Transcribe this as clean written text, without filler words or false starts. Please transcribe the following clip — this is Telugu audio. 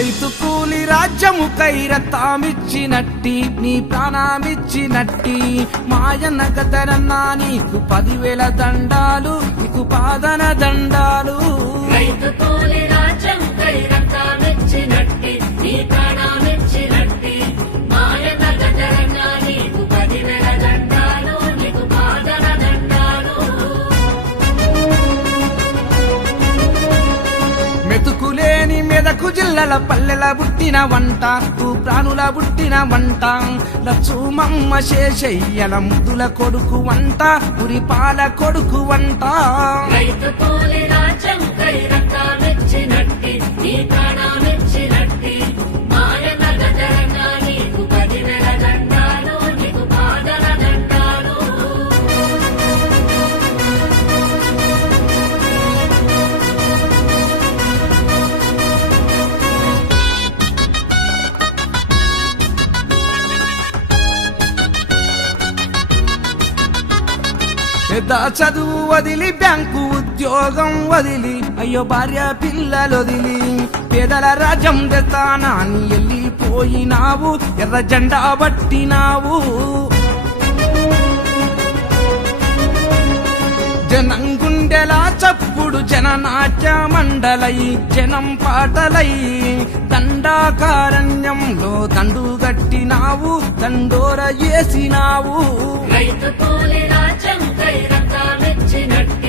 రైతు కూలి రాజ్యము కైరతామిచ్చినట్టి నీ ప్రాణమిచ్చినట్టి మాయన్న గదరన్నా నీకు 10,000 దండాలు నీకు పాదన దండాలు రైతు కూలి రాజ్యం కైరతామిచ్చినట్టి నీ ప్రాణమిచ్చినట్టి మాయన్న గదరన్నా నీకు 10,000 దండాలు నీకు పాదన దండాలు మెతుకులేని మెదకు జిల్లల పల్లెల బుట్టిన వంట తూ ప్రాణుల బుట్టిన వంట లచ్చుమమ్మ శేషయ్యల ముద్దుల కొడుకు వంట పురిపాల కొడుకు వంట రైతు కూలి రాజ్యం కైరతామిచ్చినట్టి నీ ప్రాణమిచ్చినట్టి మాయన్న గదరన్నా నీకు 10,000 దండాలు నీకు పాదన దండాలు పెద్ద చదువు వదిలి బ్యాంకు ఉద్యోగం వదిలి అయ్యో భార్య పిల్లలొదిలి పేదల రాజ్యం దెత్తానాని వెళ్ళిపోయినావు ఎర్ర జెండా పట్టినావు జనం గుండెలా చప్పుడు జననాట్య మండలై జనం పాటలై దండాకారణ్యంలో దండు గట్టినావు దండోర చేసినావు రైతు కూలి రాజ్యం కైరతామిచ్చినట్టి